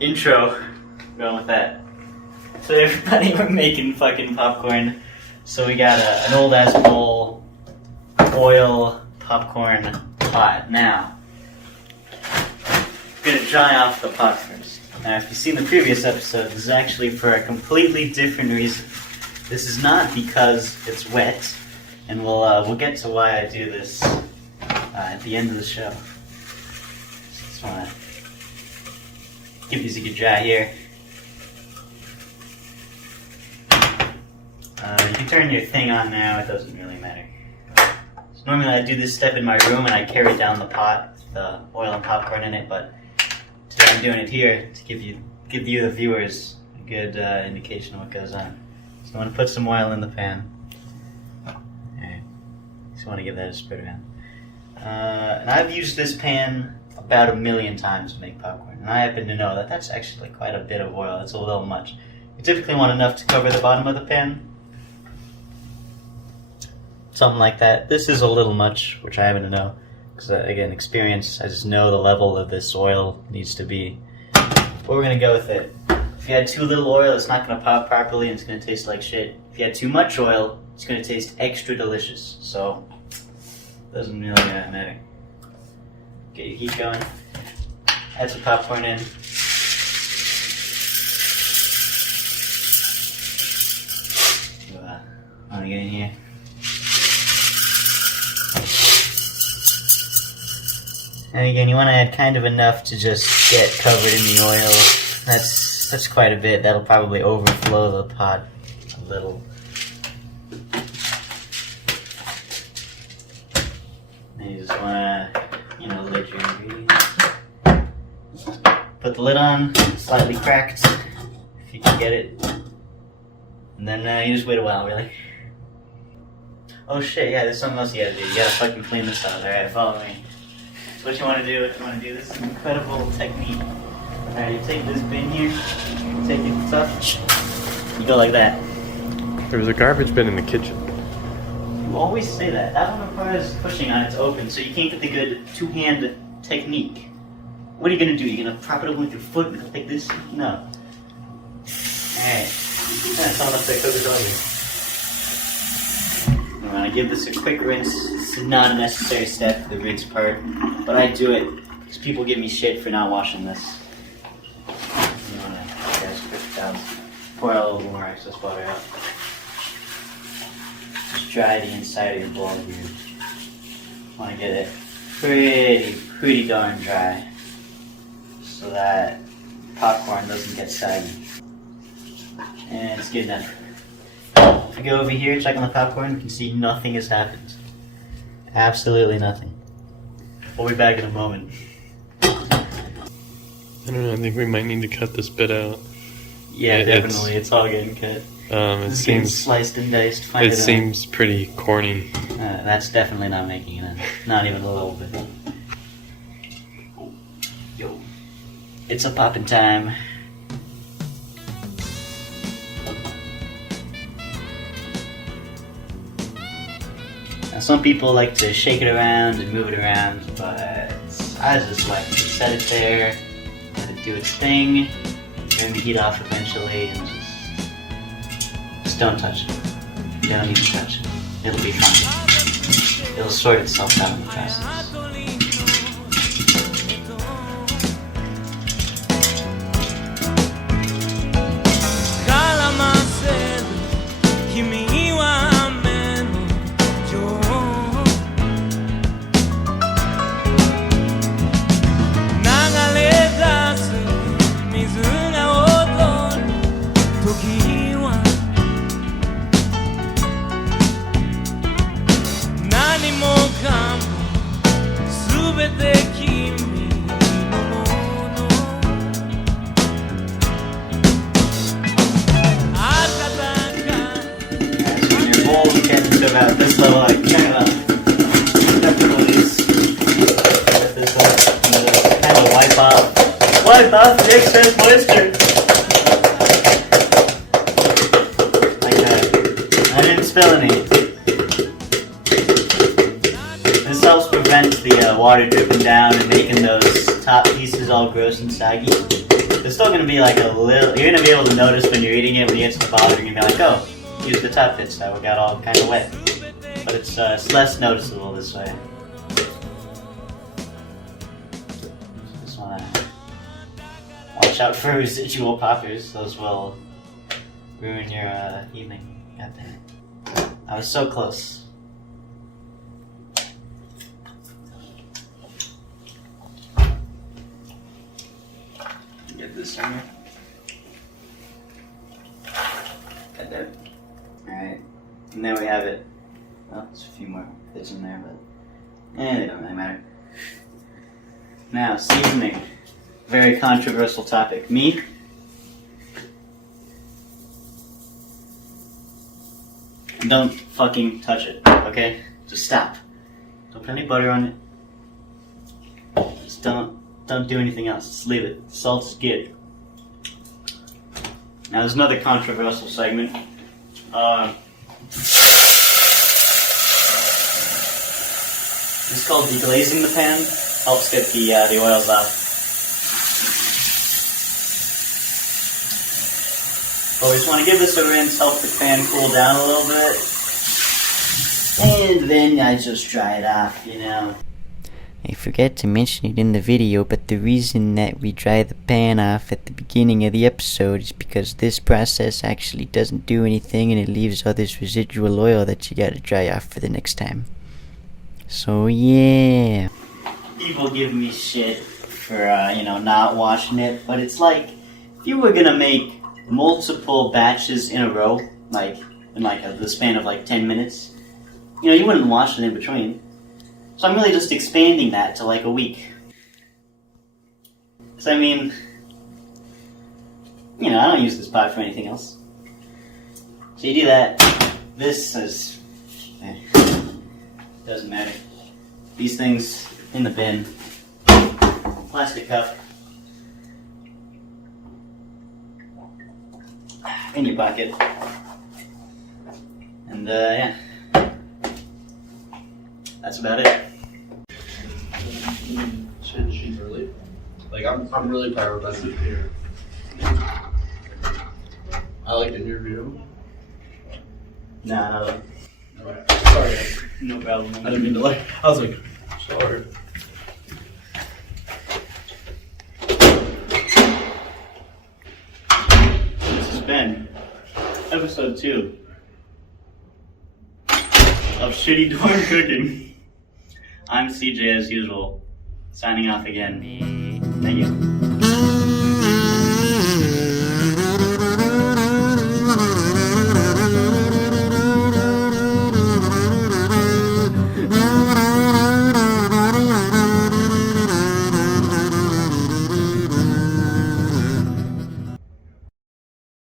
Intro. Going with that. So everybody, we're making fucking popcorn. So we got an old ass bowl, oil, popcorn pot. Now, we're gonna dry off the pot first. Now, if you've seen the previous episode, this is actually for a completely different reason. This is not because it's wet, and we'll get to why I do this at the end of the show. Just wanna give these a good dry here. You can turn your thing on now, it doesn't really matter. So normally I do this step in my room and I carry down the pot with the oil and popcorn in it, but today I'm doing it here to give you the viewers a good indication of what goes on. So I'm going to put some oil in the pan. Alright, just want to give that a spread around. And I've used this pan about 1 million times to make popcorn, and I happen to know that that's actually quite a bit of oil. It's a little much. You typically want enough to cover the bottom of the pan. Something like that. This is a little much, which I happen to know. Because, again, experience, I just know the level of this oil needs to be. But we're going to go with it. If you had too little oil, it's not going to pop properly and it's going to taste like shit. If you had too much oil, it's going to taste extra delicious. So, it doesn't really matter. Okay, you keep going. Add some popcorn in. Want to get in here? And again, you want to add kind of enough to just get covered in the oil. That's quite a bit. That'll probably overflow the pot a little. And you just want to, lid your ingredients. Put the lid on, slightly cracked, if you can get it. And then you just wait a while, really. Oh shit, yeah, there's something else you gotta do. You gotta fucking clean this out. Alright, follow me. So what you wanna do, this is an incredible technique. Alright, you take this bin here, you take it up, you go like that. There's a garbage bin in the kitchen. You always say that. That one requires pushing on it to open, so you can't get the good two-hand technique. What are you gonna do? You're gonna prop it open with your foot and go like this? No. Alright. That's all enough to cook it over. I'm gonna give this a quick rinse. This is not a necessary step, the rinse part, but I do it because people give me shit for not washing this. You wanna quick towels. Pour a little more excess water out. Just dry the inside of your bowl here. Wanna get it pretty darn dry, so that popcorn doesn't get saggy. And it's good enough. If we go over here, check on the popcorn, you can see nothing has happened. Absolutely nothing. We'll be back in a moment. I don't know, I think we might need to cut this bit out. Yeah, definitely. It's all getting cut. It seems sliced and diced. It seems pretty corny. That's definitely not making it in. Not even a little bit. Yo. It's a poppin' time. Now, some people like to shake it around and move it around, but I just like to set it there, let it do its thing, turn the heat off eventually, and just don't touch it. You don't need to touch it. It'll be fine. It'll sort itself out in the process. About this level, I kind of these at this level, kind of wipe off the excess moisture. Like that. I didn't spill any. This helps prevent the water dripping down and making those top pieces all gross and saggy. There's still gonna be like a little. You're gonna be able to notice when you're eating it when you get to the bottom. You're gonna be like, oh, use the top bits that got all kind of wet. But it's less noticeable this way. Just wanna watch out for residual poppers. Those will ruin your evening. God damn it. I was so close. Get this in here. Got that. Alright. And there we have it. Well, there's a few more bits in there, but they don't really matter. Now, seasoning. Very controversial topic. Me? Don't fucking touch it, okay? Just stop. Don't put any butter on it. Just don't do anything else. Just leave it. Salt is good. Now there's another controversial segment. This is called deglazing the pan. Helps get the oils off. But we just want to give this a rinse, help the pan cool down a little bit. And then I just dry it off, you know. I forgot to mention it in the video, but the reason that we dry the pan off at the beginning of the episode is because this process actually doesn't do anything and it leaves all this residual oil that you gotta dry off for the next time. So yeah. People give me shit for, not washing it, but it's like, if you were gonna make multiple batches in a row, like, in the span of 10 minutes, you wouldn't wash it in between. So I'm really just expanding that to a week. So I mean, I don't use this pot for anything else. So you do that. This is, doesn't matter. These things in the bin. Plastic cup. In your pocket. And yeah. That's about it. Shit, she's really I'm really proud of that here. I like in your view. No. Alright. Sorry. No problem. I didn't mean to I was like, sorry. This has been episode 2 of Shitty Dorm Cooking. I'm CJ as usual, signing off again. Thank you.